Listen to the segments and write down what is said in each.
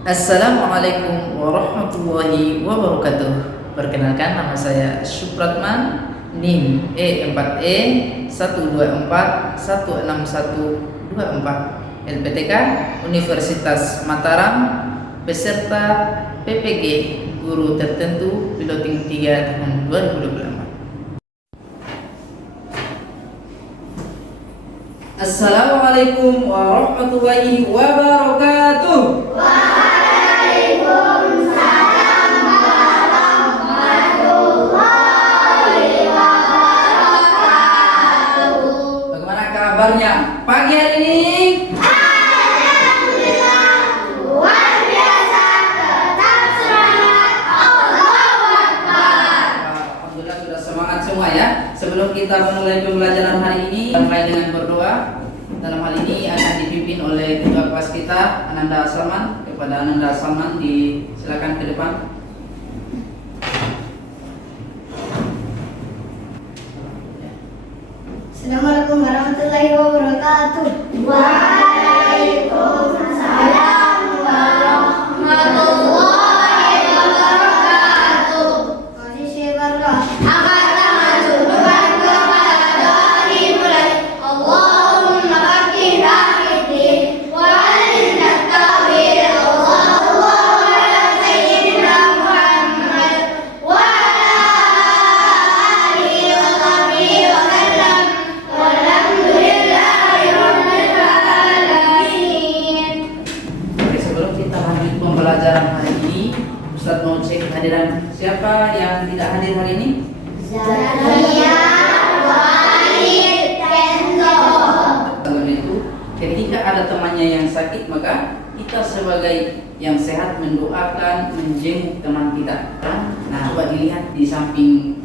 Assalamualaikum warahmatullahi wabarakatuh. Perkenalkan, nama saya Supratman, NIM E4E 124161124, LPTK Universitas Mataram, peserta PPG Guru Tertentu Piloting 3 tahun 2024. Assalamualaikum warahmatullahi wabarakatuh. Bagaimana kabarnya pagi hari ini? Alhamdulillah, luar biasa, tetap semangat, Allahu Akbar. Alhamdulillah sudah semangat semua ya. Sebelum kita memulai pembelajaran hari ini, mulai dengan berdoa. Dalam hal ini akan dipimpin oleh ketua kelas kita, Ananda Salman. Kepada Ananda Salman, silakan ke depan. Assalamualaikum warahmatullahi wabarakatuh. Waalaikumsalam warahmatullahi wabarakatuh. Posisi berdoa. Angkat tangan tundukkan kepala, doa dimulai. Allahumma fakihna fiddin wa 'allimna at-ta'wil. Sallallahu ala sayyidina Muhammad wa ala alihi wa sahbihi wa sallam. Walhamdulillahi rabbil alamin. Oke, sebelum kita lanjut pembelajaran hari ini, Ustadz mau cek kehadiran siapa yang tidak hadir hari ini? Zakaria Wahid Kenzo. Karena itu, ketika ada temannya yang sakit, maka kita sebagai yang sehat mendoakan, menjenguk teman kita. Nah, coba dilihat di samping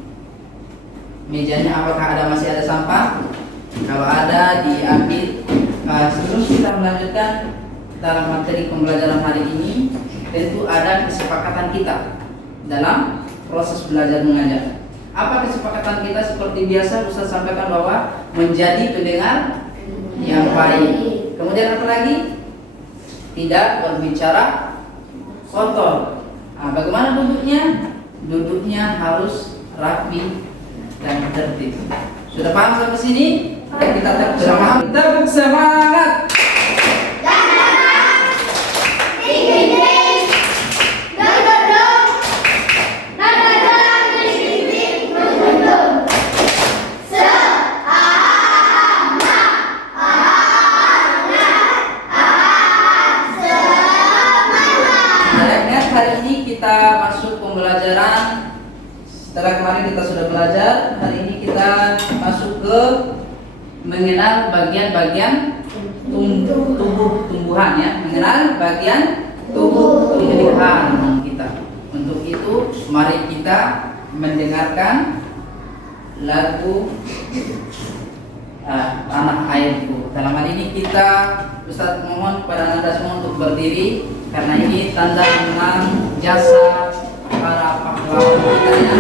mejanya, apakah masih ada sampah? Kalau ada, diambil. Sebelum kita melanjutkan dalam materi pembelajaran hari ini, tentu ada kesepakatan kita dalam proses belajar mengajar. Apa kesepakatan kita? Seperti biasa Ustaz sampaikan bahwa menjadi pendengar yang baik. Kemudian apa lagi? Tidak berbicara kotor. Bagaimana duduknya? Duduknya harus rapi dan tertib. Sudah paham sampai sini? Kita sudah paham. Tepuk semangat. Hari ini kita masuk pembelajaran. Setelah kemarin kita sudah belajar, hari ini kita masuk ke mengenal bagian-bagian tumbuhan ya, mengenal bagian tumbuhan kita. Untuk itu, mari kita mendengarkan lagu Tanah Airku. Dalam hal ini kita, Ustadz mohon kepada Anda semua untuk berdiri, karena ini tanda mengenang jasa para pahlawan kita ya.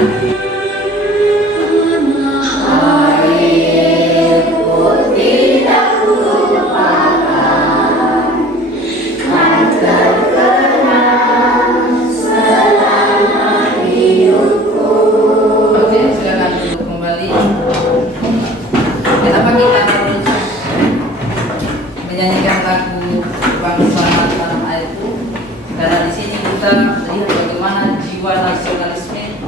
Oke, silakan duduk kembali. Kenapa kita harus menyanyikan lagu bangsa tanah airku? Karena di sini kita lihat bagaimana jiwa nasionalisme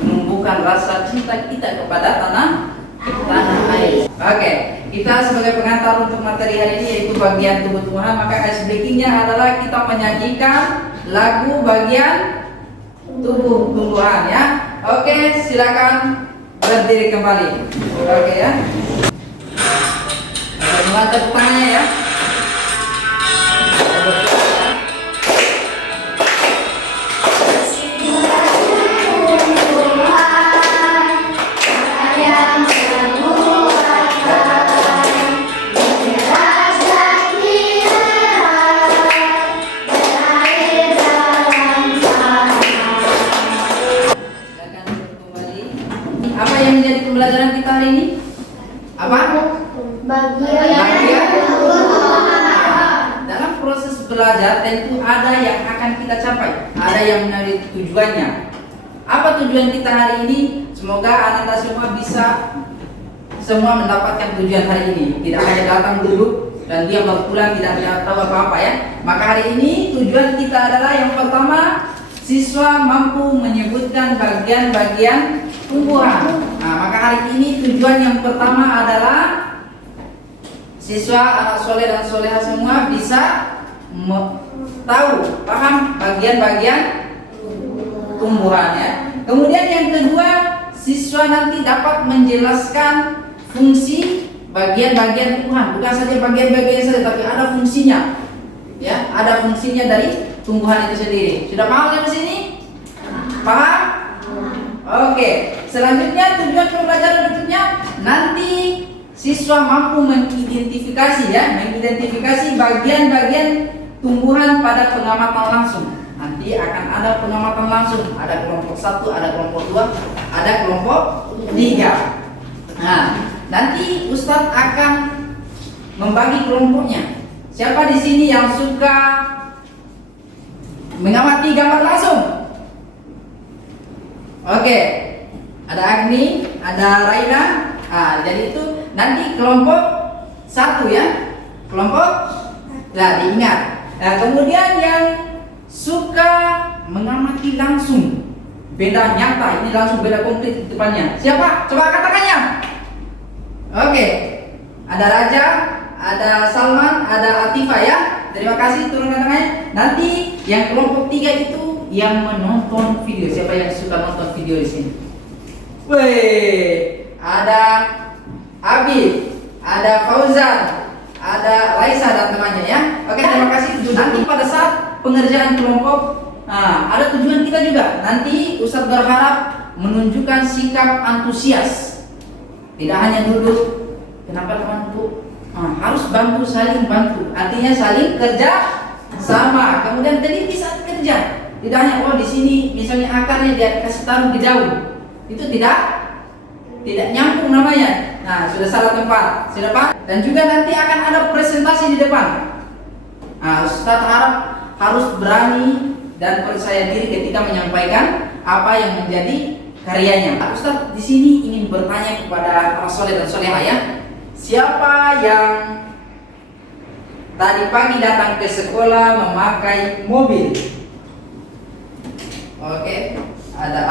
menumbuhkan rasa cinta kita kepada tanah air. Oke, kita sebagai pengantar untuk materi hari ini yaitu bagian tumbuh-tumbuhan, maka ice breakingnya adalah kita menyajikan lagu bagian tumbuh-tumbuhan ya. Oke, silakan berdiri kembali. Oke ya. Bagaimana tepuk tangannya ya? Apa yang menjadi pembelajaran kita hari ini? Apa? Bagian Dalam proses belajar tentu ada yang akan kita capai, ada yang menjadi tujuannya. Apa tujuan kita hari ini? Semoga Ananda semua bisa semua mendapatkan tujuan hari ini. Tidak hanya datang duduk dan dia berpulang tidak tahu apa-apa ya. Maka hari ini tujuan kita adalah yang pertama, siswa mampu menyebutkan bagian-bagian tumbuhan. Nah, maka hari ini tujuan yang pertama adalah siswa anak soleh dan soleha semua bisa tahu, paham bagian-bagian tumbuhan ya. Kemudian yang kedua, siswa nanti dapat menjelaskan fungsi bagian-bagian tumbuhan, bukan saja bagian-bagian saja, tapi ada fungsinya. Ya, ada fungsinya dari tumbuhan itu sendiri. Sudah paham sampai sini? Paham? Oke. Selanjutnya tujuan pembelajaran berikutnya nanti siswa mampu mengidentifikasi bagian-bagian tumbuhan pada pengamatan langsung. Nanti akan ada pengamatan langsung, ada kelompok 1, ada kelompok 2, ada kelompok 3. Nah, nanti Ustadz akan membagi kelompoknya. Siapa di sini yang suka mengamati gambar langsung? Oke, ada Agni, ada Raina. Jadi itu nanti kelompok 1 ya, kelompok. Nah, diingat. Nah, kemudian yang suka mengamati langsung, beda nyata, ini langsung beda konkret di depannya. Siapa? Coba katakannya. Oke, ada Raja, ada Salman, ada Atifa ya. Terima kasih, turunkan tangannya. Nanti yang kelompok 3 itu yang menonton video. Siapa yang suka nonton video di sini? Wih, ada Abi, ada Fauzan, ada Laisa dan temannya ya. Oke, terima kasih. Nanti pada saat pengerjaan kelompok, ada tujuan kita juga. Nanti Ustadz berharap menunjukkan sikap antusias. Tidak hanya duduk. Kenapa temanku? Harus bantu, saling bantu. Artinya saling kerja sama. Kemudian teliti saat kerja. Tidak hanya di sini misalnya akarnya dia kasih taruh di daun. Itu tidak nyambung namanya. Nah, sudah salah tempat. Sudah Pak? Dan juga nanti akan ada presentasi di depan. Ustadz harap harus berani dan percaya diri ketika menyampaikan apa yang menjadi karyanya. Ustadz di sini ingin bertanya kepada anak soleh dan soleha ya. Siapa yang tadi pagi datang ke sekolah memakai mobil? Oke, ada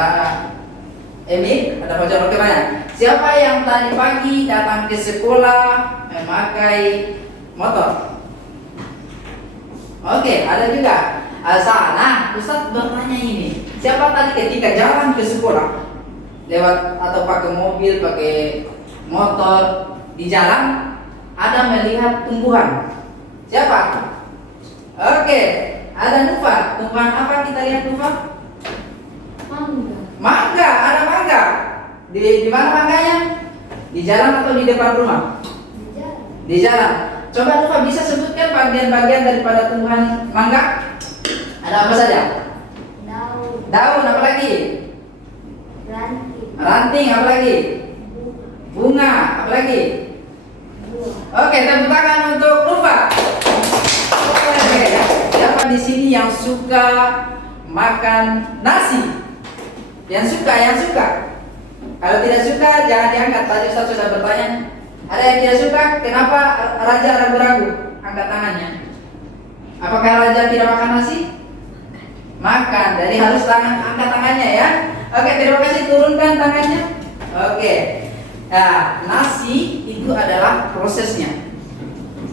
Emi, ada Fajar. Oke, banyak. Siapa yang tadi pagi datang ke sekolah memakai motor? Oke, ada juga. Nah, Ustadz bertanya ini. Siapa tadi ketika jalan ke sekolah lewat atau pakai mobil, pakai motor di jalan ada melihat tumbuhan? Siapa? Oke, ada Nufa. Tumbuhan apa kita lihat Nufa? Mangga, ada mangga. Di mana mangganya? Di jalan atau di depan rumah? Di jalan. Coba Nufa bisa sebutkan bagian-bagian daripada tumbuhan mangga? Ada apa saja? Daun, apa lagi? Ranting, apa lagi? Bunga, apa lagi? Oke, tepuk tangan untuk Nufa. Oke, siapa di sini yang suka makan nasi? Yang suka. Kalau tidak suka jangan diangkat. Tadi Ustaz sudah bertanya. Ada yang tidak suka? Kenapa Raja ragu-ragu? Angkat tangannya. Apakah Raja tidak makan nasi? Makan. Jadi harus angkat tangannya ya. Oke, terima kasih, turunkan tangannya. Oke. Nah, nasi itu adalah prosesnya.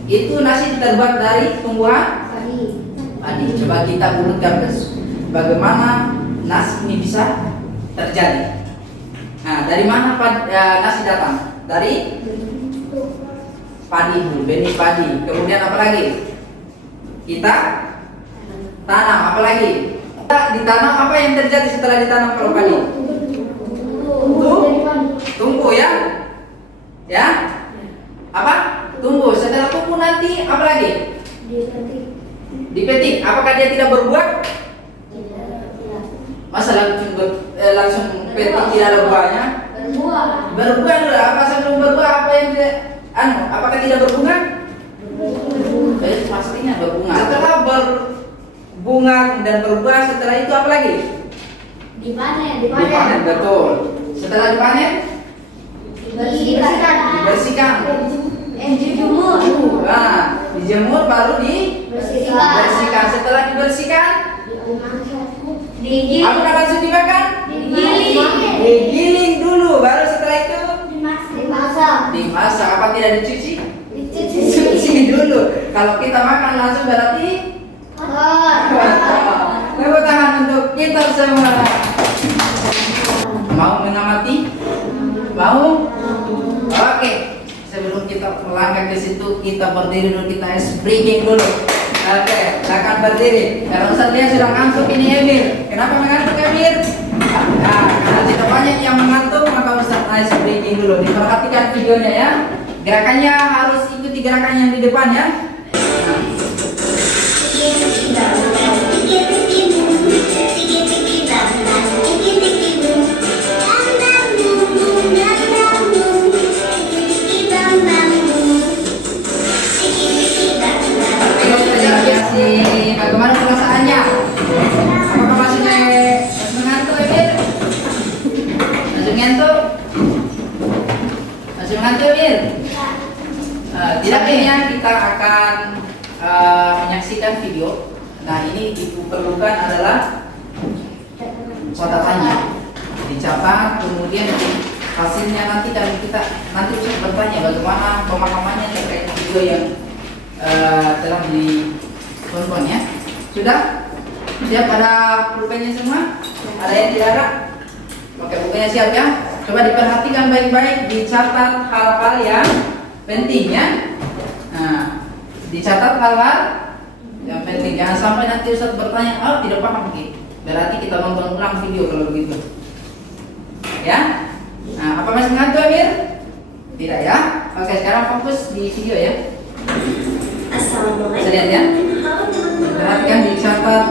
Itu nasi terbuat dari tumbuhan padi. Coba kita urutkan bagaimana nasi ini bisa terjadi. Nah, dari mana nasi datang? Dari padi dulu, benih padi. Kemudian apa lagi? Kita tanam. Apa lagi? Ditanam. Apa yang terjadi setelah ditanam kalau padi? Tumbuh ya? Ya? Apa? Tumbuh. Setelah tumbuh nanti apa lagi? Dipetik. Apakah dia tidak berbuah? Masa langsung petik tidak ada buahnya? Berbuah dulu. Apa sebelum berbuah? Apa yang apakah tidak berbunga? Jadi pastinya berbunga. Setelah berbunga dan berbuah, setelah itu apa lagi? Dipanen. Dipanen, betul. Setelah dipanen, dibersihkan. Dijemur. Nah, dijemur baru dibersihkan. Setelah dibersihkan, apakah langsung dimakan? Digiling dulu, baru setelah itu dimasak. Apa tidak dicuci? Dicuci dulu. Kalau kita makan langsung berarti tepuk tangan untuk kita semua. Mau mengamati? Mau? Oke. Sebelum kita melangkah ke situ, kita berdiri dulu, kita ice breaking dulu. Oke, akan berdiri. Karena Ustaz lihat sudah ngantuk ini Emir. Kenapa mengantuk Emir? Nah, karena tidak banyak yang mengantuk, maka Ustaz ice breaking dulu. Diperhatikan videonya ya. Gerakannya harus ikuti gerakan yang di depan ya. Bagaimana perasaannya? Apakah masih mengantuk Emir? Masih mengantuk? Masih mengantuk Emir? Tidaknya kita akan menyaksikan video. Nah ini diperlukan adalah catatannya, dicatat, kemudian hasilnya nanti kita bisa bertanya bagaimana pemahamannya terkait video yang telah ditonton ya. Sudah? Siap? Ada pulpennya semua? Ada yang tidak ada? Oke, pulpennya siap ya. Coba diperhatikan baik-baik, dicatat hal-hal yang penting ya. Nah, dicatat hal-hal yang penting. Jangan sampai nanti Ustaz bertanya, oh tidak paham gitu. Berarti kita nonton ulang video kalau begitu. Ya? Nah, apa masih ngantuk Amir? Tidak ya? Oke, sekarang fokus di video ya. Bisa lihat ya? Perhatikan, dicatat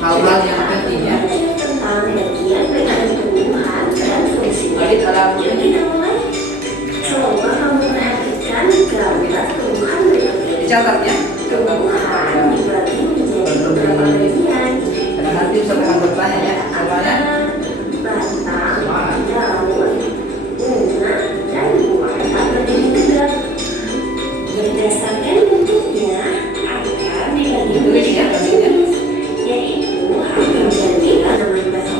hal-hal yang penting ya. Adit ada dicatat ya. Karena nanti Ustaz akan bertanya ya. Soalnya berdasarkan bentuknya akan dibagi jenis, yaitu menjadi tanaman baru.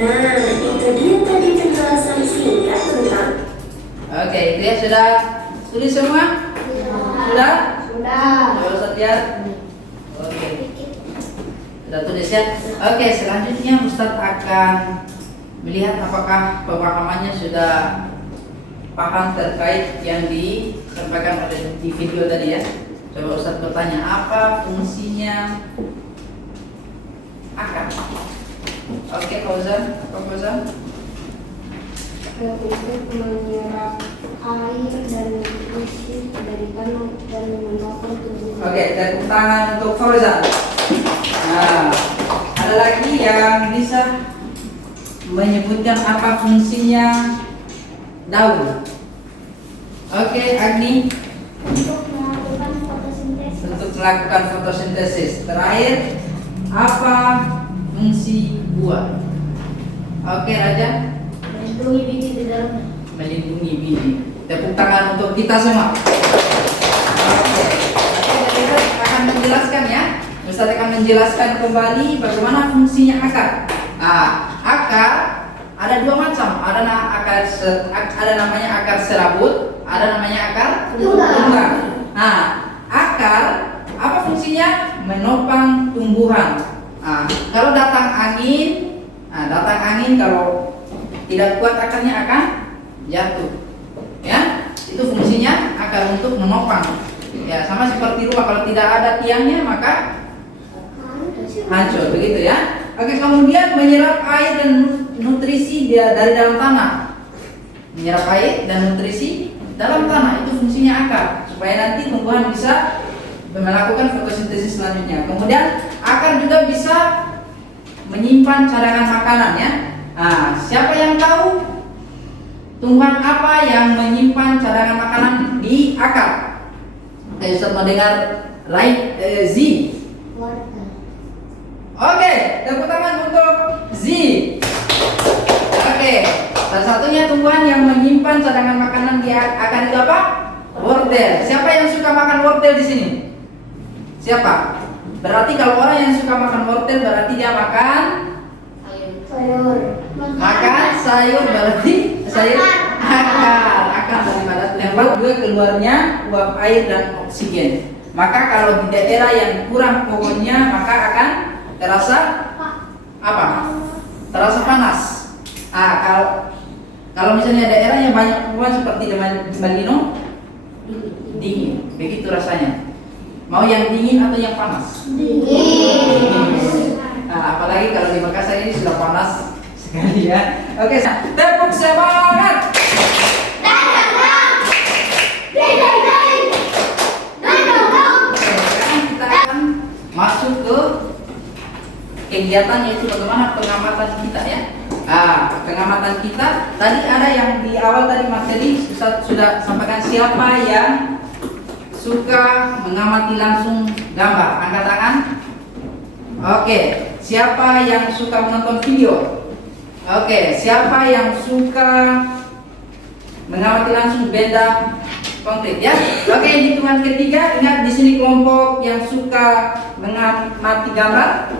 Nah, itu dia tadi penjelasan singkat tentang. Oke, itu ya, sudah tulis semua? Sudah? Coba Ustaz lihat. Oke. Sudah tulis ya? Oke, selanjutnya Ustaz akan melihat apakah pemahamannya sudah paham terkait yang disampaikan oleh di video tadi ya. Coba Ustaz bertanya, apa fungsinya akar? Oke, Fauzan, apa Fauzan? Untuk menyerap air dan nutrisi dari tanah dan menopang tumbuhan. Oke, tepuk tangan untuk Fauzan. Nah, ada lagi yang bisa menyebutkan apa fungsinya daun? Oke, Agni. Untuk melakukan fotosintesis. Untuk melakukan fotosintesis. Terakhir, apa fungsi buah? Oke, Raja. Melindungi biji di dalamnya. Melindungi biji. Tepuk tangan untuk kita semua. Oke. Nanti Ustaz akan menjelaskan ya. Ustaz akan menjelaskan kembali bagaimana fungsinya akar. Nah, akar ada dua macam. Ada namanya akar serabut, ada namanya akar tunggang. Nah, akar apa fungsinya? Menopang tumbuhan. Nah, kalau datang angin, kalau tidak kuat akarnya akan jatuh. Ya, itu fungsinya akar untuk menopang. Ya, sama seperti rumah, kalau tidak ada tiangnya maka hancur, begitu ya. Oke, kemudian menyerap air dan nutrisi dari dalam tanah. Menyerap air dan nutrisi dalam tanah, itu fungsinya akar, supaya nanti tumbuhan bisa melakukan fotosintesis selanjutnya. Kemudian akar juga bisa menyimpan cadangan makanan ya. Nah, siapa yang tahu tumbuhan apa yang menyimpan cadangan makanan di akar. Ustaz mau dengar right Z. Wortel. Oke, tepuk tangan untuk Z. Oke, salah satunya tumbuhan yang menyimpan cadangan makanan di akar itu apa? Wortel. Siapa yang suka makan wortel di sini? Siapa? Berarti kalau orang yang suka makan wortel berarti dia makan Sayur. makan sayur, berarti sayur akar daripada tempat juga keluarnya uap air dan oksigen. Maka kalau di daerah yang kurang pohonnya maka akan terasa apa? Terasa panas. Kalau misalnya daerah yang banyak pohon seperti di Malino, dingin. Begitu rasanya. Mau yang dingin atau yang panas? Dingin. Nah, apalagi kalau di Makassar ini sudah panas sekali ya. Oke, tepuk semangat. Sekarang kita akan masuk ke kegiatan yaitu bagaimana pengamatan kita ya. Pengamatan kita tadi ada yang di awal tadi materi sudah sampaikan siapa yang suka mengamati langsung gambar, angkat tangan. Oke, siapa yang suka menonton video? Oke, siapa yang suka mengamati langsung benda konkret ya? Oke, hitungan ketiga, ingat di sini kelompok yang suka mengamati gambar.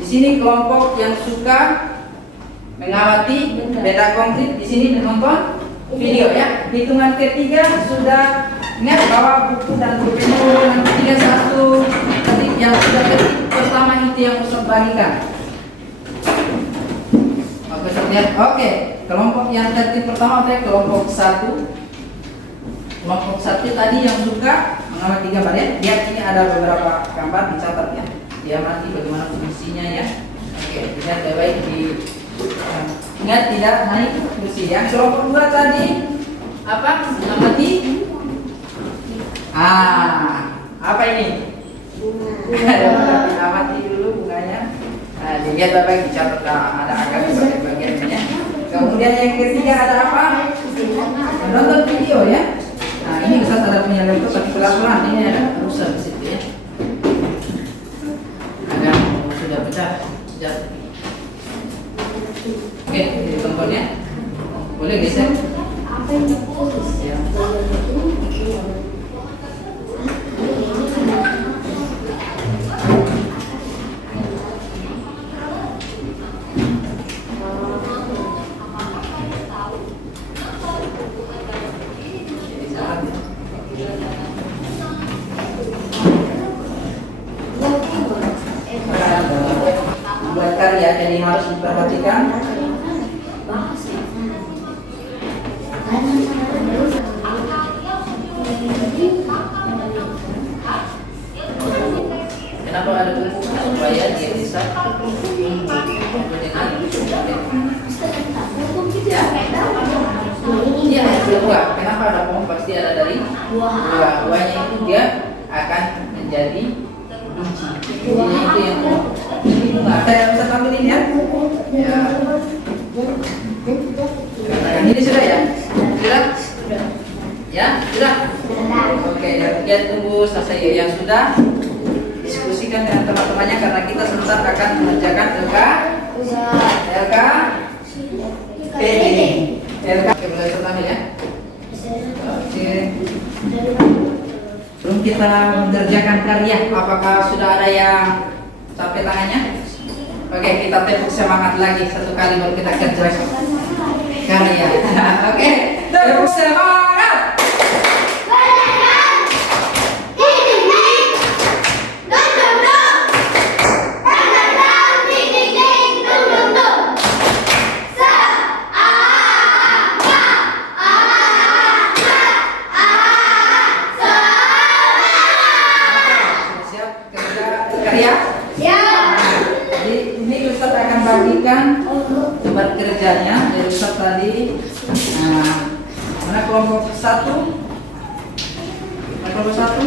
Di sini kelompok yang suka mengamati benda konkret, di sini menonton video ya. Hitungan ketiga sudah ingat bawa buku dan pulpen. Yang ketiga satu ketik yang sudah ketik pertama itu yang Ustaz bagikan. Oke, lihat. Oke, kelompok yang ketik pertama adalah kelompok satu. Kelompok satu tadi yang suka mengamati gambar ya. Lihat ini ada beberapa gambar dicatat ya. Dia amati bagaimana fungsinya ya. Oke, lihat baik di ingat tidak naik kursi. Yang kelompok dua tadi apa? Mengamati. Apa ini? Bunga. Amati dulu bunganya. Nah, dilihat baik dicatat ada akar di bagian-bagiannya. Kemudian yang ketiga ada apa? Menonton video ya. Nah, ini Ustaz ada punya laptop tapi pelan-pelan ini ada rusak di situ ya. Ada sudah pecah. Oke, di tontonnya. Boleh geser? Apa yang ditulis? Ya. Buat karya jadi harus diperhatikan. Kenapa ada buku supaya dia bisa Iya, buah. Kenapa ada pohon pasti ada dari buah. Buahnya itu dia akan menjadi biji. Bijinya itu yang bunga. Saya bisa tampil ini ya. Ya. Ini sudah ya? Sudah? Ya, sudah. Oke, kita tunggu selesai yang sudah. Diskusikan dengan teman-temannya karena kita sebentar akan mengerjakan LK PD. Oke, boleh tertampil ya. Oke. Belum kita mengerjakan karya, apakah sudah ada yang sampai tangannya? Oke, kita tepuk semangat lagi satu kali baru kita kerjakan karya. Oke, tepuk semangat. Tempat kerjanya dari Ustaz tadi. Mana kelompok satu? Mana kelompok satu?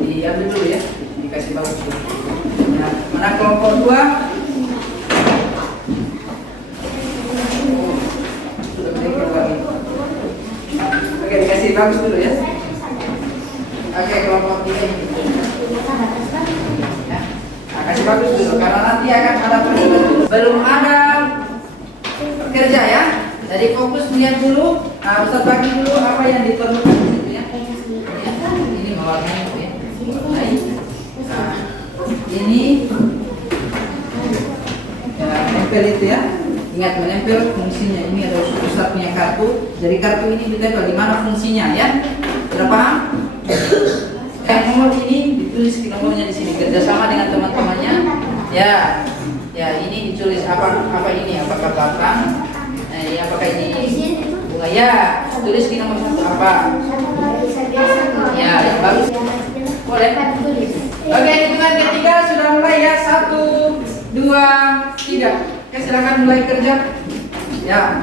Diambil dulu ya, dikasih bagus dulu. Mana kelompok dua? Sudah beli lagi. bagus dulu ya. Oke, kelompok 3 ini. Ya. Nah, kasih bagus dulu karena nanti akan ada perhitungan dulu. Belum ada kerja ya. Jadi fokus lihat dulu. Nah, Ustaz bagi dulu apa yang diperlukan di situ ya. Ya. Ini mewarnai itu ya. Baik. Nah, ini ya, nempel itu ya. Ingat menempel fungsinya. Ini ada Ustaz punya kartu. Jadi kartu ini ditempel di mana fungsinya ya. Berapa? Yang nomor ini ditulis di nomornya di sini kerjasama dengan teman-temannya. Ya, ya ini ditulis apa ini? Apakah batang? Apakah ini bunga? Ya, tulis di nomor 1 apa? Ya, yang bagus. Boleh. Oke, hitungan ketiga sudah mulai ya. 1, 2, 3. Oke, silakan mulai kerja. Ya.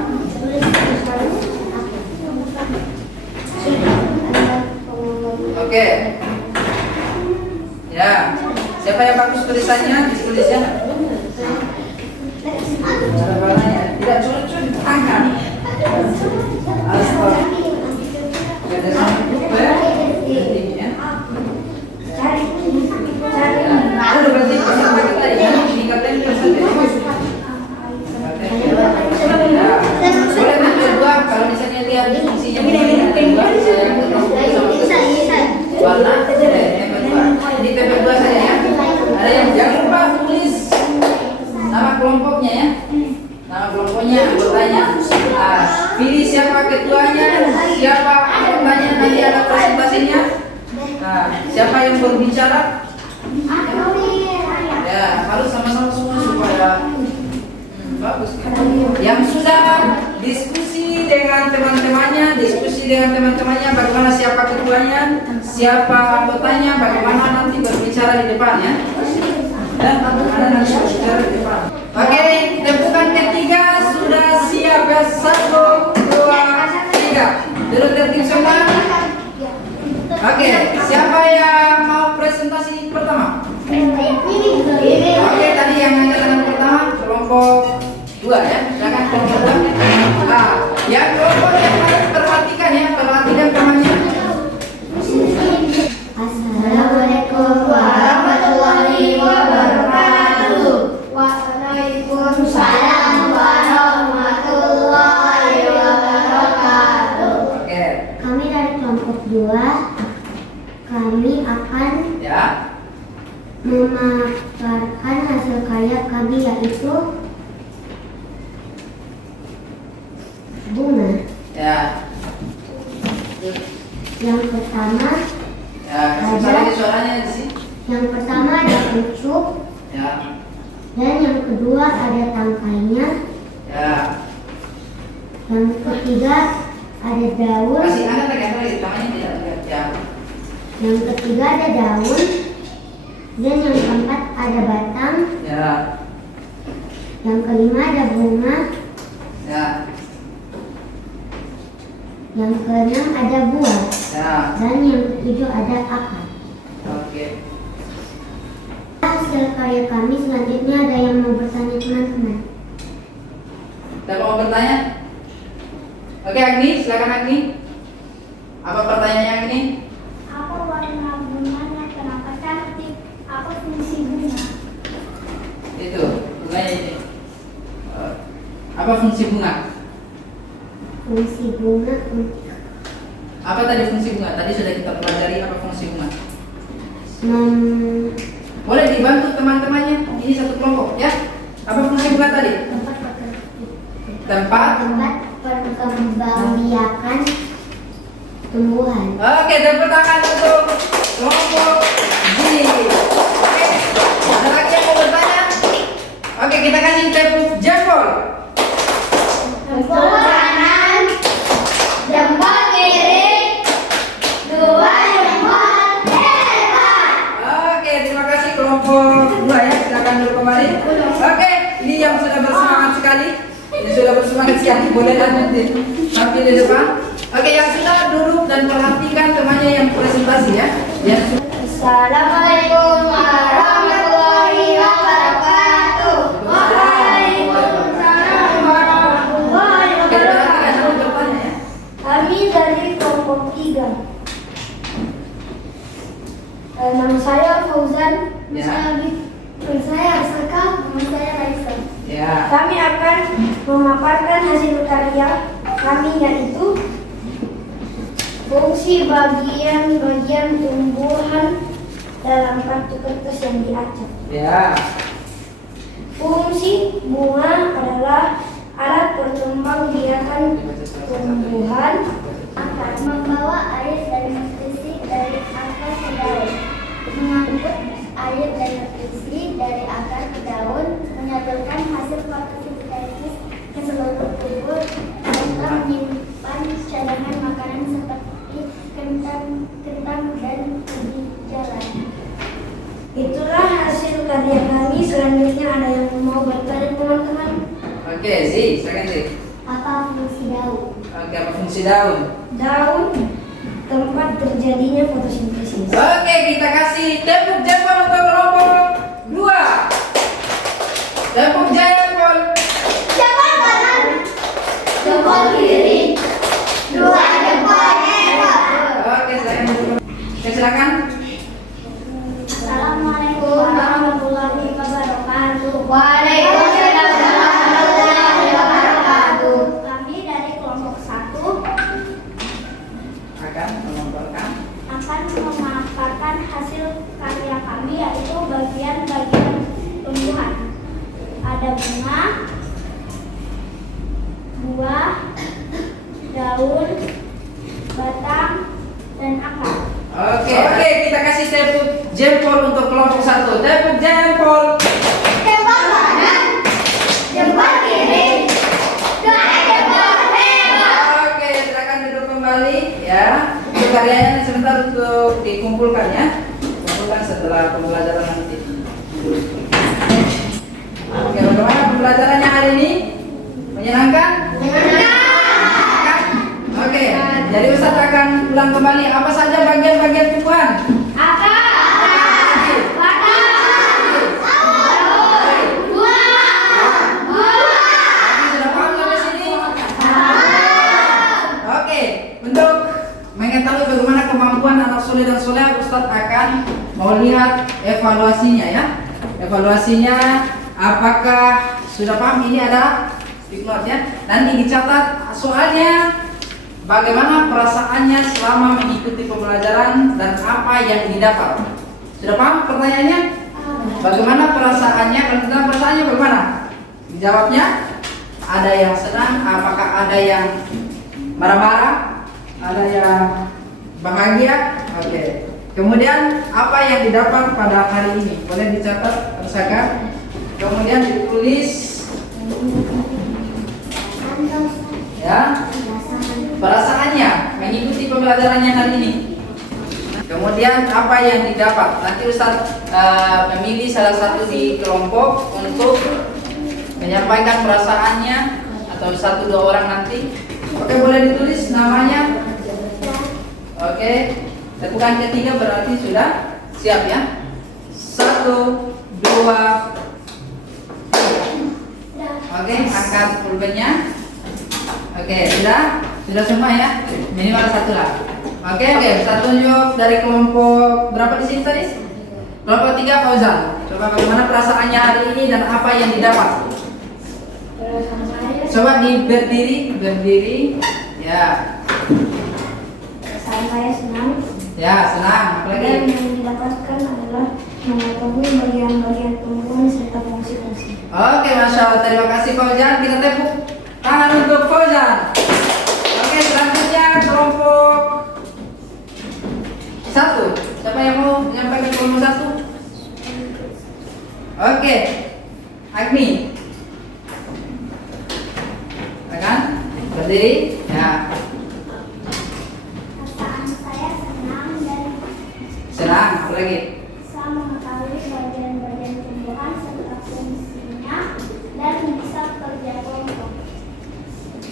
Oke. Ya. Siapa yang bagus tulisannya? Ditulisnya. Cara balanya tidak sulit tangan. Astaga. Ada satu ya. Ada berarti peserta kita ya. Tingkatnya peserta. Boleh berdua kalau misalnya lihat fungsinya warna ini TP2 saja ya. Ada yang jangan lupa tulis nama kelompoknya ya. Nama kelompoknya, anggotanya. Nah, pilih siapa ketuanya, siapa anggotanya, nanti ada presentasinya. Nah, siapa yang berbicara? Ya, harus sama-sama semua supaya bagus. Yang sudah diskusi dengan teman-temannya, bagaimana siapa ketuanya, siapa anggotanya, bagaimana nanti berbicara di depan ya. Dan bagaimana nanti berbicara di depan. Oke, tempukan ketiga sudah siap ya. 1, 2, 3. Dulu tertib semua. Oke, siapa yang mau presentasi pertama? Oke, tadi yang angkatan pertama kelompok 2 ya. Silakan kelompok 2. Nah, yang kelompok yang harus perhatikan ya, perhatikan temannya. Assalamualaikum warahmatullahi wabarakatuh. Waalaikumsalam warahmatullahi wabarakatuh. Oke. Kami dari kelompok 2. Kami akan memaparkan hasil karya kami yaitu bunga. Ya. Yang pertama suaranya di sini. Yang pertama ada pucuk. Ya. Dan yang kedua ada tangkainya. Ya. Yang ketiga ada daun. Kasih angkat lagi tangannya tidak lihat ya. Yang ketiga ada daun. Dan yang keempat ada batang. Ya. Yang kelima ada bunga. Ya. Yang keenam ada buah. Ya. Dan yang ketujuh ada akar. Oke. Hasil karya kami selanjutnya ada yang mau bertanya teman-teman. Ada mau bertanya? Oke, Agni, silakan Agni. Apa pertanyaannya Agni? Apa warna bunganya? Kenapa cantik? Apa fungsi bunga? Itu, bunganya ini. Apa fungsi bunga? Fungsi bunga Apa tadi fungsi bunga? Tadi sudah kita pelajari apa fungsi bunga. Boleh dibantu teman-temannya. Ini satu kelompok ya. Apa fungsi bunga tadi? Tempat perkembangbiakan tumbuhan. Oke, tepuk tangan untuk kelompok G. Oke, ada lagi yang mau bertanya? Oke, kita kasih tepuk jempol. Jempol kanan, jempol kiri, 2 jempol hebat. Oke, terima kasih kelompok 2 ya. Silakan dulu kembali. Oke, ini yang sudah bersemangat sekali. Boleh lanjut tampil di depan. Oke, yang sudah duduk dan perhatikan temannya yang presentasi ya. Assalamualaikum warahmatullahi wabarakatuh. Waalaikumsalam warahmatullahi wabarakatuh. Kami dari kelompok 3 Nama saya Fauzan. Ya. Nama saya Arsaka. Nama saya Raisa. Ya. Kami akan memaparkan hasil karya kami, yaitu fungsi bagian-bagian tumbuhan dalam kartu kertas yang diacak. Ya. Fungsi bunga adalah alat perkembangbiakan tumbuhan, akan membawa air dan nutrisi dari akar ke daun, mengangkut air dan nutrisi dari akar ke daun, menyalurkan hasil fotosintesis ke seluruh tubuh, serta menyimpan cadangan makanan seperti kentang dan ubi jalan. Itulah hasil karya kami. Selanjutnya ada yang mau bertanya, teman-teman? Oke, Zi, silakan Zi. Apa fungsi daun? Oke, apa fungsi daun? Daun tempat terjadinya fotosintesis. Oke, kita kasih tepuk jempol untuk kelompok 2. Tepuk jempol. Jempol kanan, jempol kiri, 2 jempol hebat. Oke, silakan. Assalamualaikum warahmatullahi wabarakatuh. Waalaikumsalam warahmatullahi wabarakatuh. Kami dari kelompok 1 Akan memaparkan hasil karya kami, yaitu bagian-bagian tumbuhan. Ada bunga, buah, daun, batang, dan akar. Oke, kita kasih tepuk jempol untuk kelompok 1. Tepuk jempol. Jempol kanan, jempol kiri, 2 jempol hebat. Oke, silakan duduk kembali ya. Untuk karyanya sebentar untuk dikumpulkan ya. Kumpulkan setelah pembelajaran nanti. Oke, bagaimana pembelajarannya hari ini? Menyenangkan? Menyenangkan. Oke, jadi Ustaz akan ulang kembali apa saja bagian-bagian tumbuhan. Sudah paham sampai sini? Oke, untuk mengetahui bagaimana kemampuan anak soleh dan soleh, Ustadz akan mau lihat evaluasinya ya. Evaluasinya apakah sudah paham? Ini ada stick note ya. Nanti dicatat soalnya bagaimana perasaannya selama mengikuti pembelajaran dan apa yang didapat. Sudah paham pertanyaannya? Bagaimana perasaannya? Kalau tentang perasaannya bagaimana? Dijawabnya ada yang senang, apakah ada yang marah-marah, ada yang bahagia. Oke. Kemudian apa yang didapat pada hari ini? Boleh dicatat, Arsaka. Kemudian ditulis ya perasaannya mengikuti pembelajarannya hari ini. Kemudian apa yang didapat? Nanti Ustaz memilih salah satu di kelompok untuk menyampaikan perasaannya, atau 1-2 orang nanti. Oke, boleh ditulis namanya. Oke, tepukan ketiga berarti sudah siap ya. 1, 2. Oke, angkat pulpennya. Oke, sudah semua ya. Minimal 1 lah. Oke, satu tunjuk dari kelompok berapa di sini tadi? Kelompok 3 Fauzan. Coba bagaimana perasaannya hari ini dan apa yang didapat? Coba berdiri ya. Perasaan saya senang. Ya, senang. Dan Apalagi? yang didapatkan adalah mengetahui bagian-bagian tumbuhan serta fungsi-fungsi. Oke, Masya Allah. Terima kasih Fauzan. Kita tepuk tangan untuk Fauzan. Oke, selanjutnya kelompok 1. Siapa yang mau menyampaikan kelompok 1? Oke, Agni. Silakan berdiri. Ya. Perasaan saya senang dan Senang. Apalagi? bisa mengetahui bagian-bagian tumbuhan serta fungsinya dan bisa bekerja kelompok.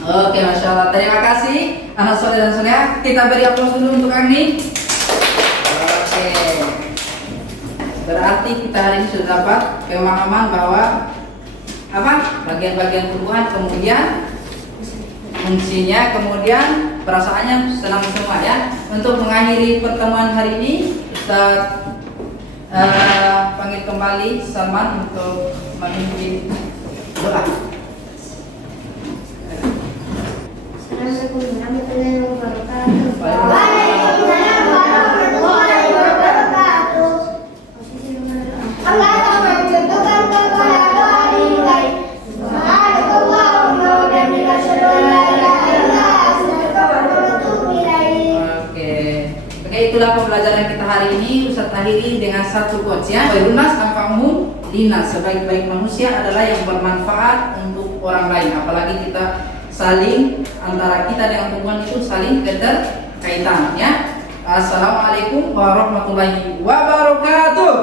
Oke, Masya Allah. Terima kasih anak soleh dan soleh. Kita beri aplaus dulu untuk Agni. Oke. Berarti kita hari ini sudah dapat pemahaman bahwa apa? Bagian-bagian tumbuhan, kemudian fungsinya, kemudian perasaannya senang semua ya. Untuk mengakhiri pertemuan hari ini, Ustaz Panggil kembali Salman untuk memimpin doa. Assalamualaikum warahmatullahi wabarakatuh. Waalaikumsalam warahmatullahi wabarakatuh. Allah mencontohkan kepada doa dimulai. Subhanakallahumma wa bihamdika asyhadu an la ilaha illa anta astaghfiruka wa atubu ilaik. Oke, itulah pembelajaran kita hari ini. Ustaz akhiri dengan satu quotes ya. Khairun nas anfa'uhum linnas. Sebaik-baik manusia adalah yang bermanfaat untuk orang lain. Apalagi kita saling, antara kita dengan Tuhan itu saling keterkaitan ya. Assalamualaikum warahmatullahi wabarakatuh.